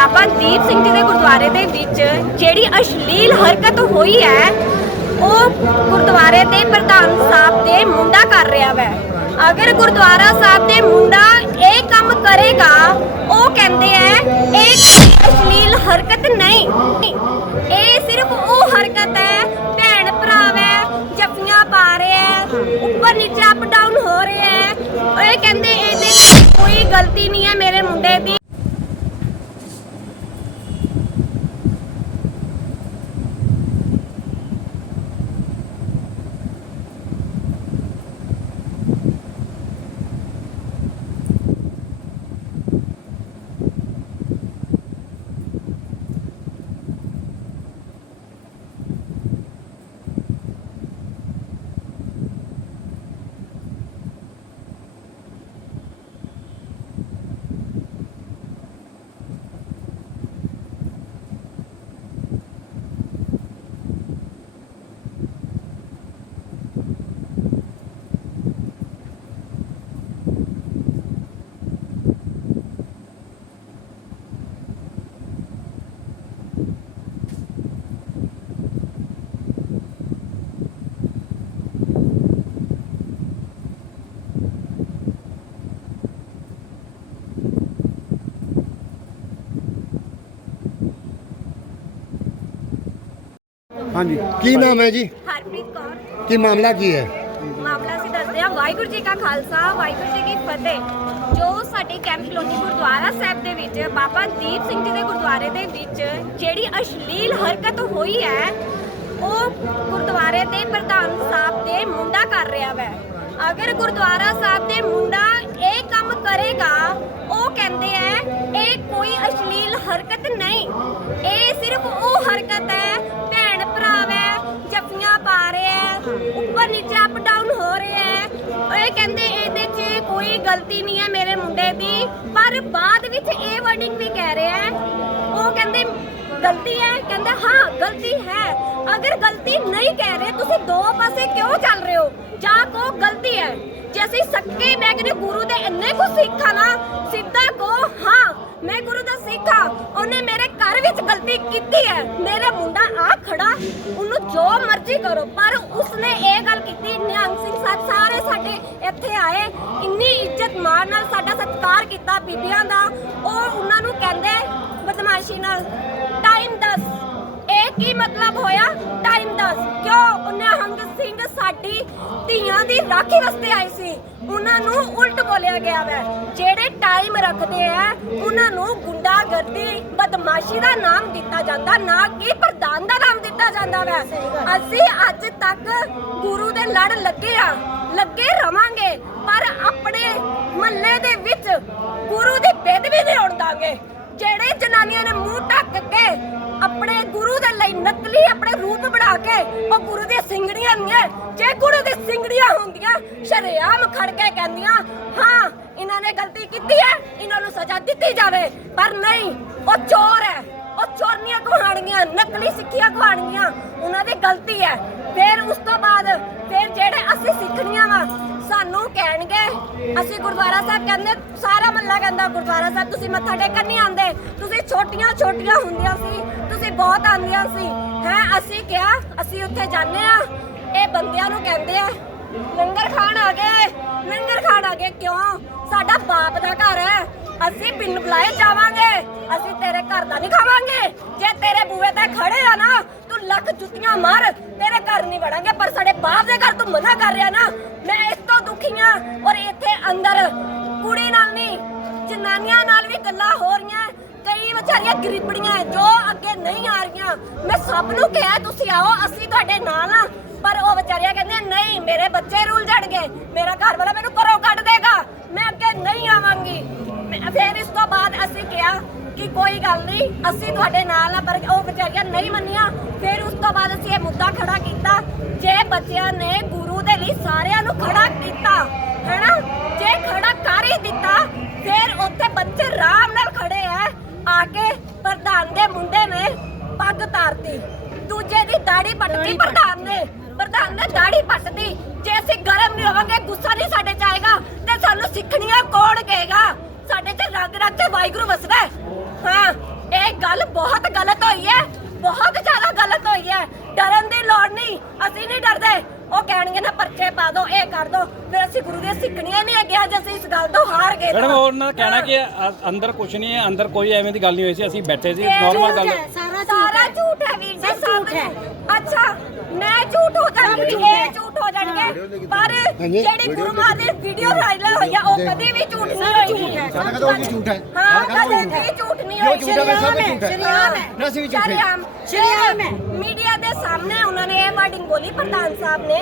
ਬਾਬਾ ਦੀਪ ਸਿੰਘ ਜੀ ਦੇ ਗੁਰਦੁਆਰੇ ਦੇ ਵਿੱਚ ਜਿਹੜੀ ਅਸ਼ਲੀਲ ਹਰਕਤ ਹੋਈ ਹੈ, ਉਹ ਗੁਰਦੁਆਰੇ ਦੇ ਪ੍ਰਧਾਨ ਸਾਹਿਬ ਦੇ ਮੁੰਡਾ ਕਰ ਰਿਹਾ ਵੈ। ਅਗਰ ਗੁਰਦੁਆਰਾ ਸਾਹਿਬ ਦੇ ਮੁੰਡਾ ਇਹ ਕੰਮ ਕਰੇਗਾ, ਉਹ ਕਹਿੰਦੇ ਐ, ਇਹ ਅਸ਼ਲੀਲ ਹਰਕਤ ਨਹੀਂ। ਇਹ ਸਿਰਫ ਉਹ ਹਰਕਤ ਹੈ ਭੈਣ ਭਰਾ ਵੈ, ਜੱਫੀਆਂ ਪਾ ਰਹੇ ਐ, ਉੱਪਰ ਨੀਚੇ ਅਪ ਡਾਊਨ ਹੋ ਰਹੇ ਐ। ਇਹ ਕਹਿੰਦੇ ਇਹਦੇ ਕੋਈ ਗਲਤੀ ਨਹੀਂ ਹੈ ਮੇਰੇ ਮੁੰਡੇ ਦੀ। ਹਾਂਜੀ। ਕੀ ਨਾਮ ਹੈ ਜੀ? ਹਰਪ੍ਰੀਤ ਕੌਰ। ਕੀ ਮਾਮਲਾ ਕੀ ਹੈ? ਮਾਮਲਾ ਅਸੀਂ ਦੱਸਦੇ ਹਾਂ। ਵਾਹਿਗੁਰੂ ਜੀ ਕਾ ਖਾਲਸਾ ਵਾਹਿਗੁਰੂ ਜੀ ਕੀ ਫਤਿਹ। ਜੋ ਸਾਡੇ ਕੈਂਪ ਕਲੋਨੀ ਗੁਰਦੁਆਰਾ ਸਾਹਿਬ ਦੇ ਵਿੱਚ ਬਾਬਾ ਦੀਪ ਸਿੰਘ ਜੀ ਦੇ ਗੁਰਦੁਆਰੇ ਦੇ ਵਿੱਚ ਜਿਹੜੀ ਅਸ਼ਲੀਲ ਹਰਕਤ ਹੋਈ ਹੈ ਉਹ ਗੁਰਦੁਆਰੇ ਦੇ ਪ੍ਰਧਾਨ ਸਾਹਿਬ ਦੇ ਮੁੰਡਾ ਕਰ ਰਿਹਾ ਵੈ। ਅਗਰ ਗੁਰਦੁਆਰਾ ਸਾਹਿਬ ਦੇ ਮੁੰਡਾ ਇਹ ਕੰਮ ਕਰੇਗਾ ਉਹ ਕਹਿੰਦੇ ਐ ਇਹ ਕੋਈ ਅਸ਼ਲੀਲ ਹਰਕਤ ਨਹੀਂ। ਇਹ ਸਿਰਫ ਉਹ ਹਰਕਤ ਹੈ ਇਹ ਕਹਿੰਦੇ ਇਹਦੇ 'ਚ ਕੋਈ ਗਲਤੀ ਨਹੀਂ ਹੈ ਮੇਰੇ ਮੁੰਡੇ ਦੀ, ਪਰ ਬਾਅਦ ਵਿੱਚ ਇਹ ਵਰਡਿੰਗ ਵੀ ਕਹਿ ਰਿਹਾ ਹੈ। ਉਹ ਕਹਿੰਦੇ, ਗਲਤੀ ਹੈ? ਕਹਿੰਦਾ, ਹਾਂ, ਗਲਤੀ ਹੈ। ਅਗਰ ਗਲਤੀ ਨਹੀਂ ਕਹਿ ਰਹੇ, ਤੁਸੀਂ ਦੋ ਪਾਸੇ ਕਿਉਂ ਚੱਲ ਰਹੇ ਹੋ? ਜਾਂ ਕੋ ਗਲਤੀ ਹੈ। ਜੇ ਅਸੀਂ ਸੱਕੇ ਮੈਂ ਕਹਿੰਦੇ ਗੁਰੂ ਦੇ ਇੰਨੇ ਕੋ ਸਿੱਖਾ ਨਾ ਸਿੱਧਾ ਕੋ ਹਾਂ, ਮੈਂ ਗੁਰੂ ਉਹਨੇ ਮੇਰੇ ਘਰ ਵਿੱਚ ਗਲਤੀ ਕੀਤੀ ਹੈ। ਮੇਰਾ ਮੁੰਡਾ ਆ ਖੜਾ, ਉਹਨੂੰ ਜੋ ਮਰਜ਼ੀ ਕਰੋ, ਪਰ ਉਸਨੇ ਇਹ ਗੱਲ ਕੀਤੀ, ਨਿਹੰਗ ਸਿੰਘ ਸਾਹਿਬ ਸਾਰੇ ਸਾਡੇ ਇੱਥੇ ਆਏ, ਇੰਨੀ ਇੱਜ਼ਤ ਮਾਰ ਨਾਲ ਸਾਡਾ ਸਤਿਕਾਰ ਕੀਤਾ ਬੀਬੀਆਂ ਦਾ। ਉਹ ਉਹਨਾਂ ਨੂੰ ਕਹਿੰਦੇ, ਬਦਮਾਸ਼ੀ ਨਾਲ ਟਾਈਮ ਦੱਸ, ਇਹ ਕੀ ਮਤਲਬ ਹੋਇਆ? ਟਾਈਮ ਦੱਸ, ਕਿਉਂ ਉਹਨੇ ਹੰਗ ਸਾਡੀ ਧੀਆਂ ਦੀ ਰਾਖੀ ਵਾਸਤੇ ਆਈ ਸੀ। ਉਹਨਾਂ ਨੂੰ ਉਲਟ ਬੋਲਿਆ ਗਿਆ ਵੈ। ਜਿਹੜੇ ਟਾਈਮ ਰੱਖਦੇ ਆ ਉਹਨਾਂ ਨੂੰ ਗੁੰਡਾਗਰਦੀ ਬਦਮਾਸ਼ੀ ਦਾ ਨਾਮ ਦਿੱਤਾ ਜਾਂਦਾ ਨਾ ਕਿ ਪ੍ਰਧਾਨ ਦਾ ਨਾਮ ਦਿੱਤਾ ਜਾਂਦਾ ਵੈ। ਅਸੀਂ ਅੱਜ ਤੱਕ ਗੁਰੂ ਦੇ ਲੜ ਲੱਗੇ ਆ ਲੱਗੇ ਰਵਾਂਗੇ ਪਰ ਆਪਣੇ ਮਹੱਲੇ ਦੇ ਵਿੱਚ ਗੁਰੂ ਦੀ ਬੇਦਬੀ ਨਹੀਂ ਹੋਣ ਦਾਂਗੇ। ਜਿਹੜੇ ਜਨਾਨੀਆਂ ਨੇ ਮੂੰਹ ਢੱਕ ਕੇ ਆਪਣੇ ਗੁਰੂ ਦੇ ਲਈ ਨਕਲੀ ਆਪਣੇ ਰੂਪ ਬਣਾ ਕੇ ਉਹ ਗੁਰੂ ਦੀਆਂ ਸਿੰਗੜੀਆਂ ਨਹੀਂ ਜੇ ਗੁਰੂ ਦੀ ਸਿੰਗੜੀਆਂ ਹੁੰਦੀਆਂ, ਸ਼ਰੇਆਮ ਖੜ ਕੇ ਕਹਿੰਦੀਆਂ, ਹਾਂ, ਇਹਨਾਂ ਨੇ ਗਲਤੀ ਕੀਤੀ ਹੈ, ਇਹਨਾਂ ਨੂੰ ਸਜ਼ਾ ਦਿੱਤੀ ਜਾਵੇ, ਪਰ ਨਹੀਂ, ਉਹ ਚੋਰ ਹੈ। ਚੋਰਨੀਆਂ ਕਹਾਣੀਆਂ ਨਕਲੀ ਸਿੱਖੀਆਂ ਕਹਾਣੀਆਂ ਉਹਨਾਂ ਦੀ ਗਲਤੀ ਹੈ। ਫਿਰ ਉਸ ਤੋਂ ਬਾਅਦ, ਫਿਰ ਜਿਹੜੇ ਅਸੀਂ ਸਿੱਖਣੀਆਂ ਵਾ, ਸਾਨੂੰ ਕਹਿਣਗੇ, ਅਸੀਂ ਗੁਰਦੁਆਰਾ ਸਾਹਿਬ ਕਹਿੰਦੇ, ਸਾਰਾ ਮੱਲਾ ਕਹਿੰਦਾ, ਗੁਰਦੁਆਰਾ ਸਾਹਿਬ, ਤੁਸੀਂ ਮੱਥਾ ਟੇਕਣ ਨਹੀਂ ਆਉਂਦੇ। ਤੁਸੀਂ ਛੋਟੀਆਂ ਛੋਟੀਆਂ ਹੁੰਦੀਆਂ ਸੀ। ਤੁਸੀਂ ਬਹੁਤ ਆਉਂਦੀਆਂ ਸੀ। ਹੈ, ਅਸੀਂ ਕਿਹਾ, ਅਸੀਂ ਉੱਥੇ ਜਾਂਦੇ ਆ ਇਹ ਬੰਦਿਆਂ ਨੂੰ ਕਹਿੰਦੇ ਆ, ਲੰਗਰ ਖਾਣ ਆ ਗਏ। ਲੰਗਰ ਖਾਣ ਆ ਗਏ ਕਿਉਂ? ਸਾਡਾ ਬਾਪ ਦਾ ਘਰ ਹੈ। ਅਸੀਂ ਪਿੰਡ ਬੁਲਾਏ ਜਾਵਾਂਗੇ। ਅਸੀਂ ਤੇਰੇ ਘਰ ਦਾ ਨਹੀਂ ਖਾਵਾਂਗੇ। ਜੇ ਤੇਰੇ ਬੂਹੇ ਤੇ ਖੜੇ ਆ ਨਾ, ਤੂੰ ਲੱਖ ਜੁੱਤੀਆਂ ਮਾਰ, ਤੇਰੇ ਘਰ ਨਹੀਂ ਵੜਾਂਗੇ, ਪਰ ਸਾਡੇ ਬਾਪ ਦੇ ਘਰ ਤੂੰ ਮਨਾ ਕਰ ਰਿਹਾ ਨਾ। ਮੈਂ ਇਸ ਤੋਂ ਦੁਖੀ ਹਾਂ ਔਰ ਇੱਥੇ ਅੰਦਰ ਕੁੜੀ ਨਾਲ ਨਹੀਂ, ਜਨਾਨੀਆਂ ਨਾਲ ਵੀ ਗੱਲਾਂ ਹੋ ਰਹੀਆਂ। ਕਈ ਵਿਚਾਰੀਆਂ ਗਰੀਬੜੀਆਂ ਜੋ ਅੱਗੇ ਨਹੀਂ ਆ ਰਹੀਆਂ। ਮੈਂ ਸਭ ਨੂੰ ਕਿਹਾ, ਤੁਸੀਂ ਆਓ, ਅਸੀਂ ਤੁਹਾਡੇ ਨਾਲ ਆ। ਪਰ ਉਹ ਵਿਚਾਰੀਆਂ ਕਹਿੰਦੀਆਂ, ਨਹੀਂ, ਮੇਰੇ ਬੱਚੇ ਰੁੱਲ ਜਾਣਗੇ। ਮੇਰਾ ਘਰ ਵਾਲਾ ਮੈਨੂੰ ਘਰੋਂ ਕੱਢ ਦੇਗਾ। ਮੈਂ ਅੱਗੇ ਨਹੀਂ ਆਵਾਂਗੀ। ਫਿਰ ਇਸ ਤੋਂ ਬਾਅਦ ਅਸੀਂ ਕਿਹਾ ਕਿ ਕੋਈ ਗੱਲ ਨਹੀਂ, ਅਸੀਂ ਤੁਹਾਡੇ ਨਾਲ ਆ, ਪਰ ਉਹ ਵਿਚਾਰੀਆਂ ਨਹੀਂ ਮੰਨੀਆਂ। ਫਿਰ ਉਸ ਤੋਂ ਬਾਅਦ ਅਸੀਂ ਇਹ ਮੁੱਦਾ ਖੜਾ ਕੀਤਾ, ਜੇ ਬੱਚਿਆਂ ਨੇ ਗੁਰੂ ਦੇ ਲਈ ਸਾਰਿਆਂ ਨੂੰ ਖੜਾ ਕੀਤਾ, ਹੈਨਾ? ਜੇ ਖੜਾ ਕਰ ਹੀ ਦਿੱਤਾ, ਫਿਰ ਉੱਥੇ ਬੱਚੇ ਆਰਾਮ ਨਾਲ ਖੜੇ ਐ ਆ ਕੇ ਪ੍ਰਧਾਨ ਦੇ ਮੁੰਡੇ ਨੇ ਪੱਗ ਤਾਰਤੀ। ਦੂਜੇ ਦੀ ਦਾੜੀ ਪੱਟਦੀ ਪ੍ਰਧਾਨ ਨੇ। ਪ੍ਰਧਾਨ ਨੇ ਦਾੜੀ ਪੱਟਦੀ ਜੇ ਅਸੀਂ ਗਰਮ ਨਹੀਂ ਹੋਵਾਂਗੇ, ਗੁੱਸਾ ਨਹੀਂ ਸਾਡੇ ਚ ਆਏਗਾ, ਤੇ ਸਾਨੂੰ ਸਿੱਖਣੀਆਂ ਕੌਣ ਕਹੇਗਾ? ਸਾਡੇ ਤੇ ਰੰਗ ਰੰਗ ਤੇ ਵਾਹਿਗੁਰੂ ਵਸਦਾ ਹੈ। ਹਾਂ ਗੱਲ ਬਹੁਤ ਗਲਤ ਹੋਈ ਹੈ। ਬਹੁਤ ਜ਼ਿਆਦਾ ਗਲਤ ਹੋਈ ਹੈ। ਡਰਨ ਦੀ ਲੋੜ ਨਹੀਂ। ਅਸੀਂ ਨਹੀਂ ਡਰਦੇ। ਉਹ ਕਹਿਣਗੇ ਨਾ ਪਰਚੇ ਪਾ ਦਿਓ ਇਹ ਕਰ ਦਿਓ ਫਿਰ ਅਸੀਂ ਗੁਰੂ ਦੇ ਸਿੱਖਣੀਆਂ ਨਹੀਂ ਅੱਗੇ ਅੱਜ ਅਸੀਂ ਇਸ ਗੱਲ ਤੋਂ ਹਾਰ ਗਏ ਮੈਡਮ। ਉਹਨਾਂ ਦਾ ਕਹਿਣਾ ਕਿ ਅ- ਅੰਦਰ ਕੁਝ ਨਹੀਂ ਹੈ ਅੰਦਰ ਕੋਈ ਐਵੇਂ ਦੀ ਗੱਲ ਨਹੀਂ ਹੋਈ ਸੀ ਅਸੀਂ ਬੈਠੇ ਸੀ ਇਹ ਨਾਰਮਲ ਗੱਲ ਹੈ, ਸਾਰਾ ਝੂਠ ਹੈ। ਵੀਰ ਜੀ ਸਭ ਝੂਠ ਅੱਛਾ। ਮੈਂ ਝੂਠ ਹੋ ਜਾਣਗੀ ਇਹ ਝੂਠ ਹੋ ਜਾਣਗੇ। ਪਰ ਜਿਹੜੀ ਗੁਰੂ ਮਾਂ ਦੀ ਵੀਡੀਓ ਵਾਇਰਲ ਹੋਈ ਆ ਉਹ ਕਦੀ ਵੀ ਝੂਠ ਨਹੀਂ ਹੋਈ ਸਾਡਾ ਕਦੋਂ ਵੀ ਝੂਠ ਹੈ। ਹਾਂ ਕਦੇ ਵੀ ਝੂਠ ਨਹੀਂ ਹੋਈ ਝੂਠ ਹੈ, ਸਭ ਝੂਠ ਹੈ। ਸ਼ਰੀਆਮ ਹੈ। ਵੀ ਝੂਠ ਹੈ। ਸ਼ਰੀਆਮ। ਸ਼ਰੀਆਮ ਹੈ। ਮੀਡੀਆ ਦੇ ਸਾਹਮਣੇ ਉਹਨਾਂ ਨੇ ਇਹ ਵਰਡਿੰਗ ਬੋਲੀ ਪ੍ਰਧਾਨ ਸਾਹਿਬ ਨੇ।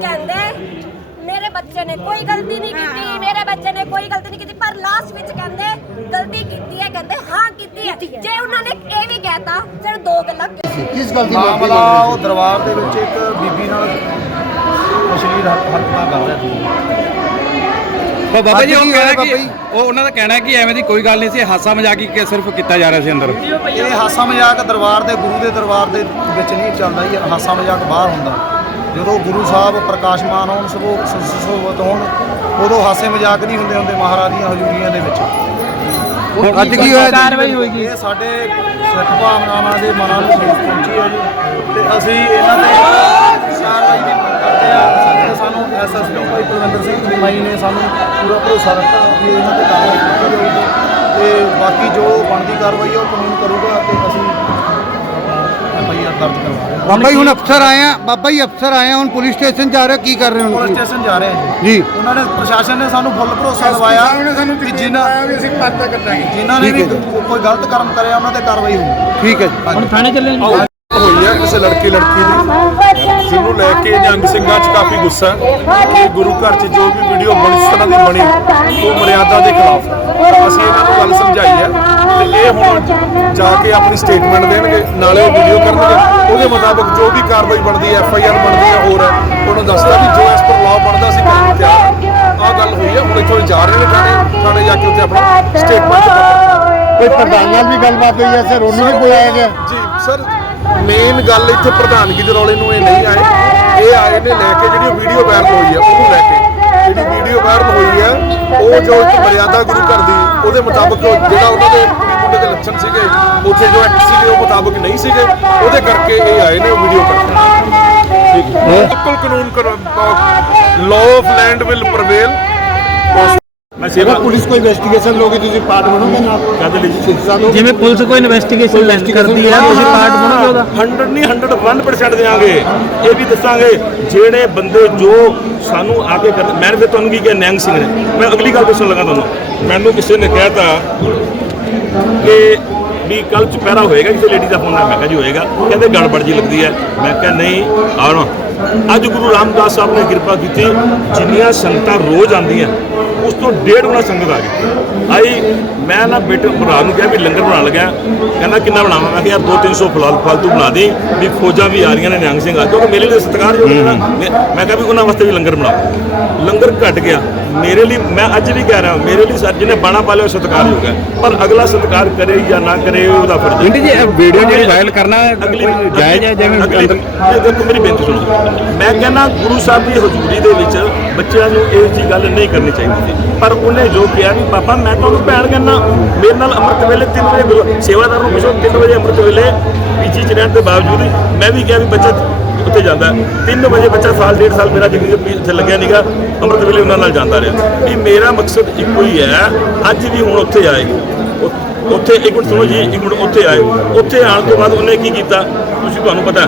ਕਹਿੰਦੇ ਮੇਰੇ ਬੱਚੇ ਨੇ ਕੋਈ ਗਲਤੀ ਨਹੀਂ ਕੀਤੀ ਮੇਰੇ ਬੱਚੇ ਨੇ ਕੋਈ ਗਲਤੀ ਨਹੀਂ ਕੀਤੀ ਪਰ ਲਾਸਟ ਵਿੱਚ ਕਹਿੰਦੇ ਗਲਤੀ ਕੀਤੀ ਹੈ ਕਹਿੰਦੇ ਹਾਂ ਕੀਤੀ ਹੈ। ਜੇ ਉਹਨਾਂ ਨੇ ਇਹ ਵੀ ਕਹਿਤਾ ਫਿਰ ਦੋ ਗੱਲਾਂ ਕਿਸ ਗੱਲ ਦੀ ਮਾਮਲਾ ਉਹ ਦਰਬਾਰ ਦੇ ਵਿੱਚ ਇੱਕ ਬੀਬੀ ਨਾਲ ਅਸ਼ਲੀਲ ਹਰ- ਹਰਕਤਾਂ ਕਰ ਰਿਹਾ ਸੀ। ਉਹ ਬਾਬਾ ਜੀ ਉਹ ਕਹਿਣਾ ਕਿ? ਉਹ ਉਹਨਾਂ ਦਾ ਕਹਿਣਾ ਹੈ ਕਿ ਐਵੇਂ ਦੀ ਕੋਈ ਗੱਲ ਨਹੀਂ ਸੀ ਹਾਸਾ ਮਜ਼ਾਕ ਹੀ ਕਿ ਸਿਰਫ ਕੀਤਾ ਜਾ ਰਿਹਾ ਸੀ ਅੰਦਰ। ਇਹ ਹਾਸਾ ਮਜ਼ਾਕ ਦਰਬਾਰ ਦੇ ਗੁਰੂ ਦੇ ਦਰਬਾਰ ਦੇ ਵਿੱਚ ਨਹੀਂ ਚੱਲਦਾ ਇਹ ਹਾਸਾ ਮਜ਼ਾਕ ਬਾਹਰ ਹੁੰਦਾ। ਜਦੋਂ ਗੁਰੂ ਸਾਹਿਬ ਪ੍ਰਕਾਸ਼ਮਾਨ ਹੋਣ ਸਭੋ ਸੁਸੋਬਤ ਹੋਣ ਉਦੋਂ ਹਾਸੇ ਮਜ਼ਾਕ ਨਹੀਂ ਹੁੰਦੇ ਹੁੰਦੇ ਮਹਾਰਾਜ ਦੀਆਂ ਹਜ਼ੂਰੀਆਂ ਦੇ ਵਿੱਚ। ਹੁਣ ਅੱਜ ਕੀ ਹੋਇਆ ਜੀ? ਕਾਰਵਾਈ ਹੋਏਗੀ ਇਹ ਸਾਡੇ ਸਿੱਖ ਭਾਵਨਾਵਾਂ ਦੇ ਮਨਾਂ ਨੂੰ ਠੇਸ ਪਹੁੰਚੀ ਹੈ ਜੀ। ਤੇ ਅਸੀਂ ਇਹਨਾਂ ਦੇ ਕਾਰਵਾਈ ਦੀ ਮੰਗ ਕਰਦੇ ਆ ਸਾਨੂੰ ਐਸਐਸਪੀ ਭਾਈ ਕੁਲਵਿੰਦਰ ਸਿੰਘ ਚੀਮਾਈ ਨੇ ਸਾਨੂੰ ਪੂਰਾ ਭਰੋਸਾ ਦਿੱਤਾ ਵੀ ਇਹਨਾਂ ਤੇ ਕਾਰਵਾਈ ਕੀਤੀ ਜਾਊਗੀ। ਤੇ ਬਾਕੀ ਜੋ ਬਣਦੀ ਕਾਰਵਾਈ ਆ ਉਹ ਕਾਨੂੰਨ ਕਰੂਗਾ ਤੇ ਅਸੀਂ ਐਫਆਈਆਰ ਦਰਜ ਕਰਵਾਵਾਂਗੇ ਬਾਬਾ ਜੀ ਹੁਣ ਅਫਸਰ ਆਏ ਆ ਬਾਬਾ ਜੀ ਅਫਸਰ ਆਏ ਆ ਹੁਣ ਪੁਲਿਸ ਸਟੇਸ਼ਨ ਜਾ ਰਹੇ ਕੀ ਕਰ ਰਹੇ ਹੋ ਪੁਲਿਸ ਸਟੇਸ਼ਨ ਜਾ ਰਹੇ ਹਾਂ ਜੀ। ਜੀ। ਉਹਨਾਂ ਨੇ ਪ੍ਰਸ਼ਾਸਨ ਨੇ ਸਾਨੂੰ ਫੁੱਲ ਭਰੋਸਾ ਦਿਵਾਇਆ ਕਿ ਜਿਨ੍ਹਾਂ ਵੀ ਅਸੀਂ ਪਰਚਾ ਕੱਟਾਂਗੇ। ਜਿਨ੍ਹਾਂ ਨੇ ਵੀ ਕੋਈ ਗਲਤ ਕਰਮ ਕਰਿਆ ਉਹਨਾਂ ਤੇ ਕਾਰਵਾਈ ਹੋਊਗੀ। ਠੀਕ ਹੈ ਜੀ। ਹੁਣ ਥਾਣੇ ਚੱਲੇ ਹੋਈ ਹੈ ਕਿਸੇ ਲੜਕੀ ਲੜਕੀ ਦੀ। ਜਿਹਨੂੰ ਲੈ ਕੇ ਨਿਹੰਗ ਸਿੰਘਾਂ 'ਚ ਕਾਫੀ ਗੁੱਸਾ ਹੈ। ਕਿ ਗੁਰੂ ਘਰ 'ਚ ਜੋ ਵੀ ਵੀਡੀਓ ਬਣੀ ਇਸ ਤਰ੍ਹਾਂ ਦੀ ਬਣੀ ਉਹ ਮਰਿਆਦਾ ਦੇ ਖਿਲਾਫ ਹੈ। ਅਸੀਂ ਇਹਨਾਂ ਨੂੰ ਗੱਲ ਸਮਝਾਈ ਹੈ। ਤੇ ਇਹ ਹੁਣ ਜਾ ਕੇ ਆਪਣੀ ਸਟੇਟਮੈਂਟ ਦੇਣਗੇ ਨਾਲੇ ਉਹ ਵੀਡੀਓ ਕਰਨਗੇ। ਉਹਦੇ ਮੁਤਾਬਕ ਜੋ ਵੀ ਕਾਰਵਾਈ ਬਣਦੀ ਹੈ ਐਫ ਆਈ ਆਰ ਬਣਦੀ ਹੈ ਹੋਰ ਹੈ। ਉਹਨੂੰ ਦੱਸਦਾ ਵੀ ਜੋ ਇਸ ਪਰ ਲਾਅ ਬਣਦਾ ਸੀ ਕਰਨ ਤਿਆਰ। ਆਹ ਗੱਲ ਹੋਈ ਹੈ ਹੁਣ ਇੱਥੋਂ ਜਾ ਰਹੇ ਨੇ ਥਾਣੇ। ਥਾਣੇ ਜਾ ਕੇ ਉੱਥੇ ਆਪਣਾ ਸਟੇਟਮੈਂਟ ਕੋਈ ਪ੍ਰਧਾਨ ਨਾਲ ਵੀ ਗੱਲਬਾਤ ਹੋਈ ਹੈ ਸਰ? ਉਹਨੂੰ ਵੀ ਬੁਲਾਇਆ ਗਿਆ? ਜੀ ਸਰ ਮੇਨ ਗੱਲ ਇੱਥੇ ਪ੍ਰਧਾਨਗੀ ਦੇ ਰੌਲੇ ਨੂੰ ਇਹ ਨਹੀਂ ਆਏ। ਇਹ ਆਏ ਨੇ ਲੈ ਕੇ ਜਿਹੜੀ ਵੀਡੀਓ ਵਾਇਰਲ ਹੋਈ ਹੈ ਉਹਨੂੰ ਲੈ ਕੇ। ਜਿਹੜੀ ਵੀਡੀਓ ਵਾਇਰਲ ਹੋਈ ਹੈ ਉਹ ਜੋ ਇੱਕ ਮਰਿਆਦਾ ਗੁਰੂ ਘਰ ਦੀ ਉਹਦੇ ਮੁਤਾਬਕ ਜਿਹੜਾ ਉਹਨਾਂ ਦੇ ਮੁੰਡੇ ਦੇ ਲੱਛਣ ਸੀਗੇ ਉੱਥੇ ਜੋ ਐਕਟ ਸੀਗੇ ਉਹ ਮੁਤਾਬਕ ਨਹੀਂ ਸੀਗੇ। ਉਹਦੇ ਕਰਕੇ ਇਹ ਆਏ ਨੇ ਉਹ ਵੀਡੀਓ ਹੈ। ਬਿਲਕੁਲ ਕਾਨੂੰਨ law of land will prevail ਮੈਂ ਸੇਵਾ ਪੁਲਿਸ ਕੋਈ ਇਨਵੈਸਟੀਗੇਸ਼ਨ ਲੋਗੇ ਤੁਸੀਂ ਪਾਰਟ ਬਣੋਗੇ ਨਾ ਕਦ ਲਈ। ਸਾਨੂੰ ਜਿਵੇਂ ਪੁਲਿਸ ਕੋਈ ਇਨਵੈਸਟੀਗੇਸ਼ਨ ਕਰਦੀ ਹੈ ਤੁਸੀਂ ਪਾਰਟ ਬਣੋਗੇ ਉਹਦਾ? 100 ਨਹੀਂ 101% ਦੇਵਾਂਗੇ ਇਹ ਵੀ ਦੱਸਾਂਗੇ ਜਿਹੜੇ ਬੰਦੇ ਜੋ ਸਾਨੂੰ ਆ ਕੇ ਮੈਂ ਫਿਰ ਤੁਹਾਨੂੰ ਕੀ ਕਿਹਾ ਨਿਹੰਗ ਸਿੰਘ ਨੇ। ਮੈਂ ਅਗਲੀ ਗੱਲ ਦੱਸਣ ਲੱਗਾ ਤੁਹਾਨੂੰ। ਮੈਨੂੰ ਕਿਸੇ ਨੇ ਕਹਿਤਾ ਕਿ ਵੀ ਕੱਲ ਚੁਪਹਿਰਾ ਹੋਏਗਾ ਕਿਸੇ ਲੇਡੀ ਦਾ ਫੋਨ ਆ ਮੈਂ ਕਿਹਾ ਜੀ ਹੋਏਗਾ। ਕਹਿੰਦੇ ਗੜਬੜ ਜੀ ਲੱਗਦੀ ਹੈ। ਮੈਂ ਕਿਹਾ ਨਹੀਂ ਆਉਣਾ ਅੱਜ ਗੁਰੂ ਰਾਮਦਾਸ ਸਾਹਿਬ ਨੇ ਕਿਰਪਾ ਕੀਤੀ, ਜਿੰਨੀਆਂ ਸੰਗਤਾਂ ਰੋਜ਼ ਆਉਂਦੀਆਂ, ਉਸ ਤੋਂ ਡੇਢ ਗੁਣਾ ਸੰਗਤ ਆ ਗਈ। ਆਈ, ਮੈਂ ਨਾ ਬੇਟੇ ਭਰਾ ਨੂੰ ਕਿਹਾ ਵੀ ਲੰਗਰ ਬਣਾਉਣ ਲੱਗਾ ਕਹਿੰਦਾ, ਕਿੰਨਾ ਬਣਾਵਾਂ? ਮੈਂ ਕਿਹਾ, ਯਾਰ 2-300 ਫਲਾਲ ਫਾਲਤੂ ਬਣਾ ਦੇ, ਵੀ ਫੌਜਾਂ ਵੀ ਆ ਰਹੀਆਂ ਨੇ ਨਿਹੰਗ ਸਿੰਘ ਆ। ਕਿਉਂਕਿ ਮੇਰੇ ਲਈ ਸਤਿਕਾਰ ਜੋ ਨਾ। ਮੈਂ ਕਿਹਾ ਵੀ ਉਹਨਾਂ ਵਾਸਤੇ ਵੀ ਲੰਗਰ ਬਣਾਓ। ਲੰਗਰ ਘਟ ਗਿਆ। ਮੇਰੇ ਲਈ ਮੈਂ ਅੱਜ ਵੀ ਕਹਿ ਰਿਹਾ ਮੇਰੇ ਲਈ ਸਰ ਜਿਹਨੇ ਬਾਣਾ ਪਾ ਲਿਆ ਉਹ ਸਤਿਕਾਰ ਹੋ। ਪਰ ਅਗਲਾ ਸਤਿਕਾਰ ਕਰੇ ਜਾਂ ਨਾ ਕਰੇ ਉਹ ਉਹਦਾ ਫਰਜ਼ ਹੈ ਜੀ ਵੀਡੀਓ ਜਿਹੜੀ ਵਾਇਰਲ ਕਰਨਾ ਅਗਲੀ ਜਾਇਜ਼ ਹੈ ਜਿਵੇਂ ਇਹ ਦੇਖੋ ਮੇਰੀ ਬੇਨਤੀ ਸੁਣੋ। ਮੈਂ ਕਹਿੰਦਾ ਗੁਰੂ ਸਾਹਿਬ ਦੀ ਹਜ਼ੂਰੀ ਦੇ ਵਿੱਚ ਬੱਚਿਆਂ ਨੂੰ ਇਹ ਜੀ ਗੱਲ ਨਹੀਂ ਕਰਨੀ ਚਾਹੀਦੀ। ਪਰ ਉਹਨੇ ਜੋ ਕਿਹਾ ਵੀ ਪਾਪਾ ਮੈਂ ਤੁਹਾਨੂੰ ਭੈਣ ਕਹਿੰਦਾ ਮੇਰੇ ਨਾਲ ਅੰਮ੍ਰਿਤ ਵੇਲੇ 3 ਵਜੇ ਸੇਵਾਦਾਰ ਨੂੰ ਪੁੱਛੋ 3 ਵਜੇ ਅੰਮ੍ਰਿਤ ਵੇਲੇ ਪੀਛੇ ਚ ਰਹਿਣ ਦੇ ਬਾਵਜੂਦ ਮੈਂ ਵੀ ਕਿਹਾ ਵੀ ਬੱਚਾ ਉੱਥੇ ਜਾਂਦਾ 3 ਵਜੇ ਬੱਚਾ ਸਾਲ, ਡੇਢ ਸਾਲ ਮੇਰਾ ਜ਼ਿੰਦਗੀ ਦੇ ਇੱਥੇ ਲੱਗਿਆ ਨੀਗਾ ਅੰਮ੍ਰਿਤ ਵੇਲੇ ਉਹਨਾਂ ਨਾਲ ਜਾਂਦਾ ਰਿਹਾ। ਇਹ ਮੇਰਾ ਮਕਸਦ ਇੱਕੋ ਹੀ ਹੈ, ਅੱਜ ਵੀ ਹੁਣ ਉੱਥੇ ਆਏ। ਉੱਥੇ ਇੱਕ ਮਿੰਟ ਸੁਣੋ ਜੀ, ਇੱਕ ਮਿੰਟ ਉੱਥੇ ਆਏ। ਉੱਥੇ ਆਉਣ ਤੋਂ ਬਾਅਦ ਉਹਨੇ ਕੀ ਕੀਤਾ? ਤੁਸੀਂ ਤੁਹਾਨੂੰ ਪਤਾ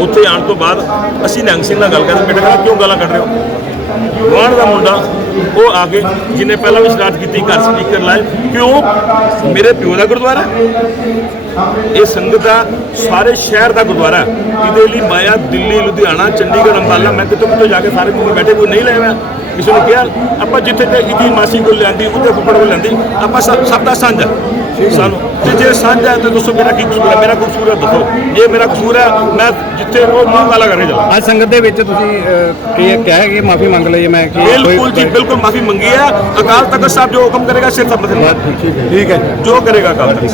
ਉੱਥੇ ਆਉਣ ਤੋਂ ਬਾਅਦ ਅਸੀਂ ਨਿਹੰਗ ਸਿੰਘ ਨਾਲ ਗੱਲ ਕਰਦੇ ਬੇਟਾ ਕਹਿੰਦਾ, ਕਿਉਂ ਗਾਲਾਂ ਕੱਢ ਰਹੇ ਹੋ? ਗੁਆਂਢ ਦਾ ਮੁੰਡਾ, ਉਹ ਆ ਕੇ ਜਿਹਨੇ ਪਹਿਲਾਂ ਵੀ ਸਟਾਰਟ ਕੀਤੀ, ਘਰ ਸਪੀਕਰ ਲਾਏ। ਕਿਉਂ? ਮੇਰੇ ਪਿਓ ਦਾ ਗੁਰਦੁਆਰਾ ਇਹ ਸੰਗਤ ਦਾ ਸਾਰੇ ਸ਼ਹਿਰ ਦਾ ਗੁਰਦੁਆਰਾ ਇਹਦੇ ਲਈ ਮਾਇਆ ਦਿੱਲੀ ਲੁਧਿਆਣਾ ਚੰਡੀਗੜ੍ਹ ਅੰਬਾਲਾ ਮੈਂ ਕਿਤੋਂ ਕਿਤੋਂ ਜਾ ਕੇ ਸਾਰੇ ਕੋਲ ਬੈਠੇ ਕੋਈ ਨਹੀਂ ਲੈ ਕਿਸੇ ਨੂੰ ਕਿਹਾ ਆਪਾਂ ਜਿੱਥੇ ਤੇ ਇਹਦੀ ਮਾਸੀ ਕੋਲ ਲੈਂਦੀ ਉਹਦੇ ਫੁੱਫੜ ਕੋਲ ਲੈਂਦੀ ਆਪਾਂ ਸਭ ਸਭ ਦਾ ਸਾਂਝਾ ਸਾਨੂੰ ਤੇ ਜੇ ਸਾਂਝਾ ਹੈ ਤਾਂ ਦੱਸੋ ਮੇਰਾ ਕੀ ਕਸੂਰ ਹੈ? ਮੇਰਾ ਕਸੂਰ ਹੈ ਦੱਸੋ। ਜੇ ਮੇਰਾ ਕਸੂਰ ਹੈ ਮੈਂ ਜਿੱਥੇ ਉਹ ਮੂੰਹ ਕਾਲਾ ਕਰਕੇ ਜਾਵਾਂ ਅੱਜ ਸੰਗਤ ਦੇ ਵਿੱਚ ਤੁਸੀਂ ਕੀ ਕਿਹਾ ਕਿ ਮਾਫੀ ਮੰਗ ਲਈ ਮੈਂ ਕਿ ਬਿਲਕੁਲ ਜੀ ਬਿਲਕੁਲ ਮਾਫੀ ਮੰਗੀ ਹੈ। ਅਕਾਲ ਤਖਤ ਸਾਹਿਬ ਜੋ ਹੁਕਮ ਕਰੇਗਾ ਸਿਰ ਸਭ ਠੀਕ ਹੈ ਜੀ। ਕਰੇਗਾ ਅਕਾਲ ਤਖਤ